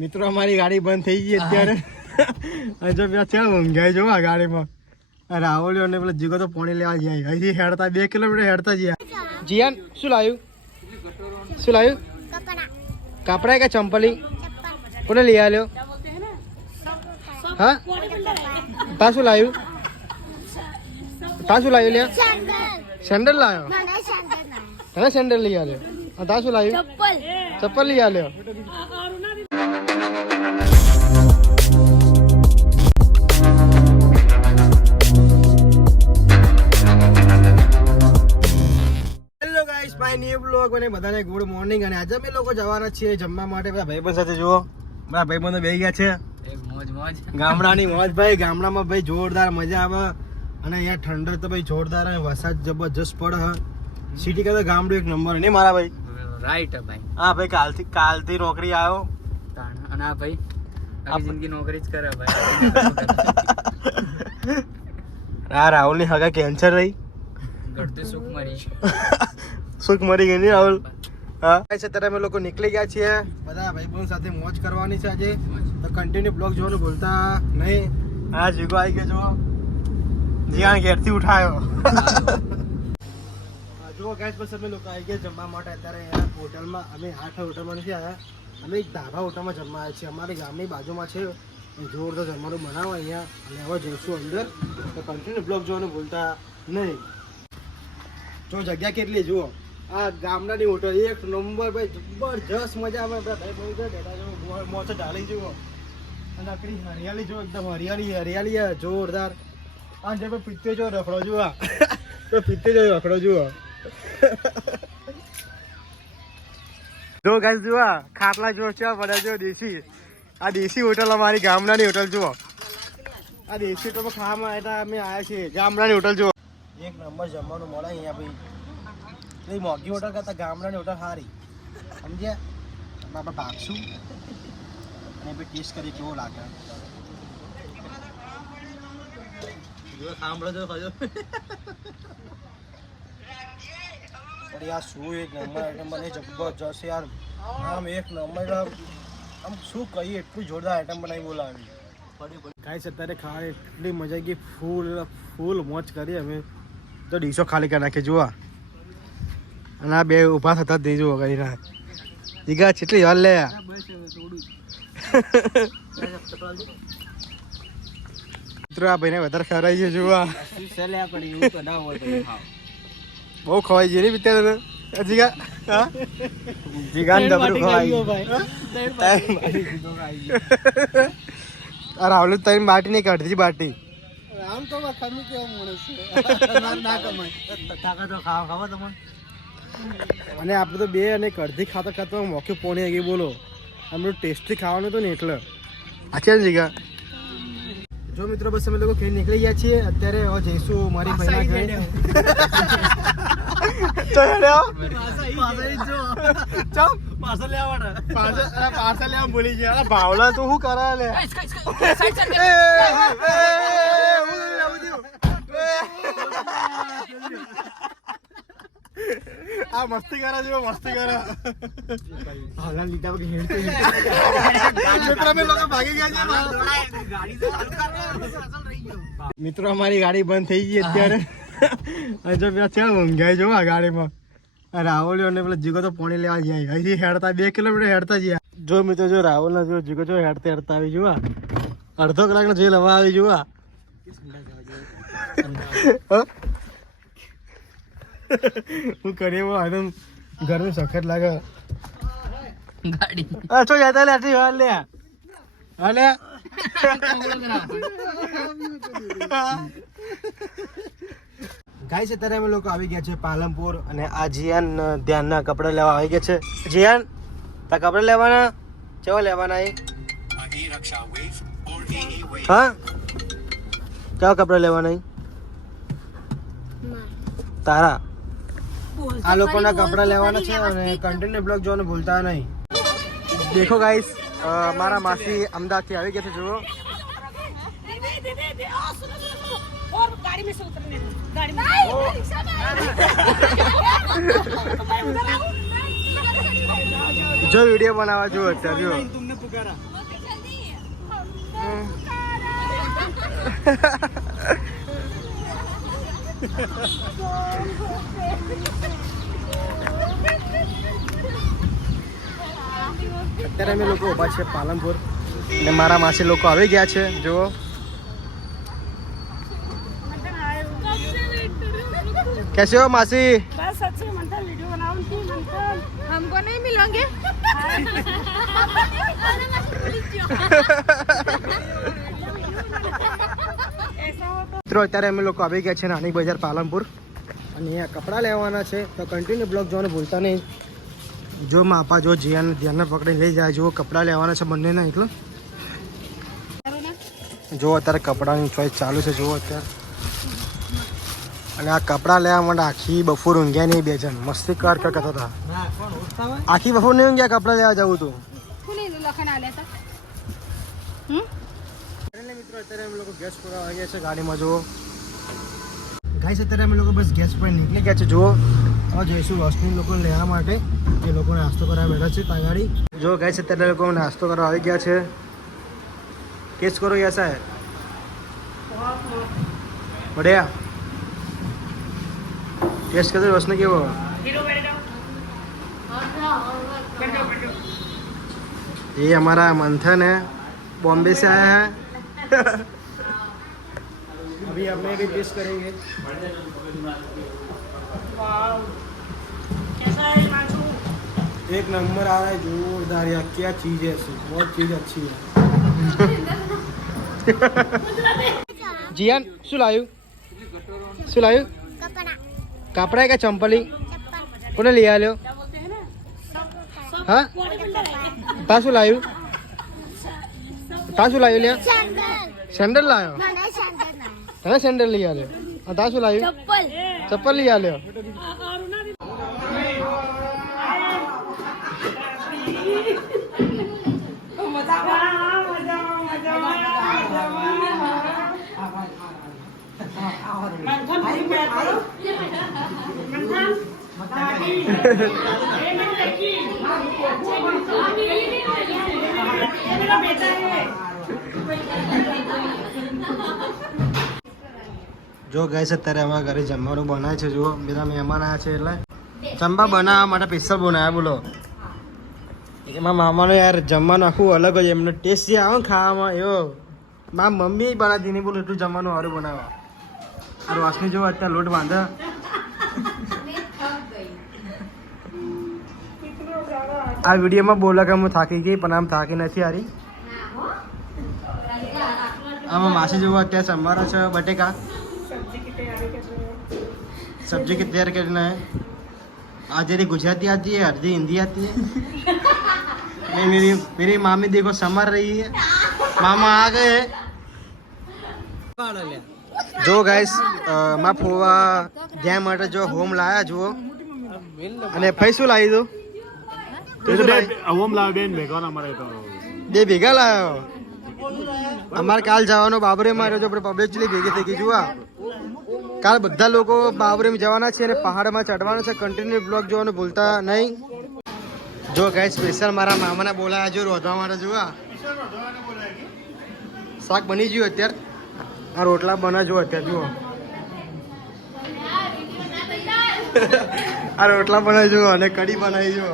મિત્રો અમારી ગાડી બંધ થઈ ગઈ અત્યારે. હજુ પેલા છે ઊંઘાઈ જોવા આ ગાડીમાં. આ રાહુલ અને પેલા જીગો તો પોણી લેવા જાય અહીંથી હેડતા બે કિલોમીટર હેડતા ગયા. જીયાન શું લાવ્યું? શું લાવ્યું? કાપડા કે ચંપલી? કોને લઈ આવ્યો હા? તા શું લાવ્યું? તા શું લાવ્યું લે સેન્ડલ લાવ્યો? હે સેન્ડલ લઈ આવ્યો તા શું લાવ્યું? ચપ્પલ. લઈ આવ્યો અને બધાને ગુડ મોર્નિંગ અને આજે અમે લોકો જવાના છીએ જમવા માટે. બધા ભાઈબંધ સાથે જુઓ. બધા ભાઈબંધો બેસી ગયા છે. મોજ મોજ. ગામડાની મોજ ભાઈ. ગામડામાં ભાઈ જોરદાર મજા આવે. અને અહીંયા ઠંડક તો ભાઈ જોરદાર અને વરસાદ જબરજસ્ત પડે. હ સિટી કરતા ગામડું એક નંબર નહીં મારા ભાઈ? રાઈટ ભાઈ. હા ભાઈ કાલથી કાલથી નોકરી આવ્યો. અને આ ભાઈ જિંદગી નોકરી જ કરે ભાઈ. આ રાહુલની હગા કેન્સર રહી. ઘટતું સુખ મરી સુખ મરી ગઈ નહીં રાહુલ હા. છે ત્યારે અમે લોકો નીકળી ગયા છીએ. બધા ભાઈ બહેન સાથે મોજ કરવાની છે આજે. તો કન્ટિન્યુ બ્લોગ જોવાનું ભૂલતા નહીં. હા જીગો આવી ગયો જો જીયાન ઘેરથી ઉઠાયો. જો જુઓ ગેસ બસ અમે લોકો આવી ગયા જમવા માટે. અત્યારે અહીંયા હોટલમાં અમે આઠ હોટલમાં નથી આવ્યા. અમે એક ધાબા હોટલમાં જમવા આવ્યા છીએ. અમારી ગામની બાજુમાં છે. જોરદાર જમવાનું બનાવો અહીંયા. અને હવે જઈશું અંદર. તો કન્ટિન્યુ બ્લોગ જોવાનું ભૂલતા નહીં. જો જગ્યા કેટલી જુઓ. આ ગામડાની હોટલ એક નંબર ભાઈ, જબરજસ્ત મજા આવે. આપણા ભાઈ ભાઈ બેઠા જો મોચ ઢાલી જુઓ અને આખરી હરિયાળી જો, એકદમ હરિયાળી હરિયાળી જોરદાર. આ જે ભાઈ પીતે જો રખડો જુઓ. તો પીતે જો રખડો જુઓ. જો ગાઈસ જુઓ ખાટલા જો છે બધા જો દેશી. આ દેશી હોટલ અમારી ગામડાની હોટલ જુઓ. આ દેશી હોટલમાં ખાવામાં આવ્યા અમે આવ્યા છીએ. ગામડાની હોટલ જુઓ. એક નંબર જમવાનું મળે અહીંયા ભાઈ. એ મોંઘી હોટલ કરતાં ગામડાની હોટલ સારી. સમજ્યા? આપણે ભાગશું. અને પછી ટેસ્ટ કરી કેવો લાગે. સાંભળો તો ખજો અરે યાર શું એક નંબર આઈટમ બને જબરજસ્ત યાર. આમ એક નંબર આમ શું કહીએ એટલું જોરદાર આઈટમ બનાવી બોલાવી. કાંઈ અત્યારે ખાવાની એટલી મજા આવી ગઈ ફૂલ ફૂલ મોજ કરી અમે. તો ડીશો ખાલી કરી નાખી જુઓ અને આ બે ઊભા થતા જ નહીં જુઓ કરી ના જીગા કેટલી વાર લે મિત્રો આ ભાઈને વધારે ખવડાવી છે ખાવ. બહુ ખવાઈ ગઈ ને વિદ્યા જીગા? હા? જીગા ને ડબરું ખવાઈ આ રાહુલ તારી બાટી નહીં કાઢતી બાટી. આમ તો ખમી કેવો છે. ના કમાય. તો ખાવા ખાવા તમને અને આપણે તો બે અને કડધી ખાતા ખાતા મોખે પોણી આગી બોલો આમ ટેસ્ટી ખાવાનું હતું ને એટલે આખ્યા જગ્યા જીગા જો મિત્રો બસ અમે લોકો ખેડ નીકળી ગયા છીએ અત્યારે હવે જઈશું મારી ભાઈના ઘરે તો હેડે આવો. ચમ પાર્સલ લેવા પાર્સલ પાર્સલ લેવા ભૂલી ગયા ભાવલા તો શું કરે લે હું. આ મસ્તી કરે છે મસ્તી કરે. હાલા લીધા વગર હેડ તો લોકો ભાગી ગયા છે મિત્રો અમારી ગાડી બંધ થઈ ગઈ અત્યારે. અજો પેલા છે ઊંઘાઈ જો આ ગાડીમાં. રાહુલ અને પેલા જીગો તો પોણી લેવા જાય અહીંથી હેડતા બે કિલોમીટર હેડતા ગયા. જો મિત્રો જો રાહુલ ના જો જીગો જો હેડતા હેડતા આવી જુઓ અડધો કલાકનો જેલ લવા આવી જુઓ હા? કરીએ એકદમ ઘરનું સખત લાગે. ગાડી. આ જતા લે આટલી વાર લે હાલે ગાય છે ત્યારે અમે લોકો આવી ગયા છે પાલનપુર અને આ જીયાન ધ્યાનના કપડા લેવા આવી ગયા છે. જીયાન તા કપડા લેવાના? કેવા લેવાના એ? હા? કેવા કપડા લેવાના તારા? આ લોકોના કપડાં લેવાના છે અને કન્ટિન્યુ બ્લોક જોવાનું ભૂલતા નહીં. દેખો ગાઈસ મારા માસી અમદાવાદથી આવી ગયા છે જુઓ. જો વીડિયો બનાવવા જુઓ અત્યારે જુઓ. તમને પુકારા. અત્યારે અમે લોકો ઊભા છે પાલનપુર ને મારા માસી લોકો આવી ગયા છે જુઓ कैसे हो मासी बस अच्छे मंथन वीडियो बनाऊंगी मंथन हमको नहीं मिलोगे મિત્રો અત્યારે અમે લોકો આવી ગયા છે નાની બજાર પાલનપુર. અને અહીંયા કપડાં લેવાના છે. તો કન્ટિન્યુ બ્લોગ જોવાનું ભૂલતા નહીં. જો માપા જો જીયાને ધ્યાનને પકડીને લઈ જાય જુઓ કપડાં લેવાના છે બંનેના એટલું. જો અત્યારે કપડાની ચોઈસ ચાલુ છે જુઓ અત્યારે. અને આ કપડાં લેવા માટે આખી બફોર ઊંઘ્યા નહીં બે જણ. મસ્તી કર કર કરતા હતા. આખી બફોર નહીં ઊંઘ્યા કપડાં લેવા જવું તું. એટલે મિત્રો અત્યારે અમે લોકો ગેસ પૂરા આવી ગયા છે ગાડીમાં જુઓ ગાઈસ અત્યારે અમે લોકો બસ ગેસ પર નીકળી ગયા છે જુઓ હવે જઈશું રોશની લોકોને લેવા માટે એ લોકો નાસ્તો કરવા બેઠા છે ત્યાં ગાડી જો ગાઈસ અત્યારે લોકો નાસ્તો કરવા આવી ગયા છે કેસ કરો યસા હે બઢિયા ટેસ્ટ કરતો રોશની કેવો ये हमारा मंथन है बॉम्बे से आया है अभी हमें भी टेस्ट करेंगे कैसा है माचू एक नंबर आ रहा है जोरदार यार क्या चीज़ है ऐसी बहुत चीज़ अच्छी है જીયાન શું લાવ્યું શું લાવ્યું કાપડા કે ચંપલી કોને લઈ આવ્યો હા તા શું લાવ્યું તા શું લાવ્યું લ્યા સેન્ડલ લાવ્યો હે સેન્ડલ લઈ આવ્યો આ તા શું લાવ્યું ચપ્પલ. ચપ્પલ લઈ આવ્યો બેટા જો ગાઈસ અત્યારે અમારા ઘરે જમવાનું બનાવે છે, જુઓ. બધા મહેમાન આવ્યા છે એટલે. ચંબા બનાવવા માટે સ્પેશિયલ બનાવ્યા બોલો. એમાં મામાનો યાર જમવાનું આખું અલગ જ એમનો ટેસ્ટ જે આવે ખાવામાં, એવો. મા મમ્મી બનાવતી નહીં બોલો એટલું જમવાનું સારું બનાવવા આ રોશની જોવો અત્યારે લોટ બાંધે. આ વિડીયોમાં બોલા કે હું થાકી ગઈ, પણ આમ થાકી નથી હારી. આમાં માસી જેવો અત્યારે સંભારો છે બટેકા सब्जी की तैयारी कर रहे हो सब्जी की तैयार करना है आधी गुजराती आती है आधी हिंदी आती है नहीं मेरी मेरी मामी देखो समर रही है मामा आ गए જો ગાઈસ માં ફોવા ધ્યાન માટે જો હોમ લાયા જુઓ અને ફઈ શું લાવી દો ઓમ લાવે બેન ભેગવાના અમારે તો બે ભેગા લાવ્યો અમારે કાલ જવાનો બાબરે માર્યો તો આપણે પબ્લિકલી ભેગી થઈ ગઈ, જુઓ કાલ બધા લોકો બાબરેમાં જવાના છે અને પહાડમાં ચડવાના છે. કન્ટિન્યુ બ્લોગ જોવાનું ભૂલતા નહીં. જો ગાય સ્પેશિયલ મારા મામાને બોલાયા જો રોધવા માટે, જુઓ શાક બની ગયું અત્યારે. આ રોટલા બના જુઓ અત્યારે, જુઓ. આ રોટલા બનાવી જુઓ અને કઢી બનાવી જુઓ.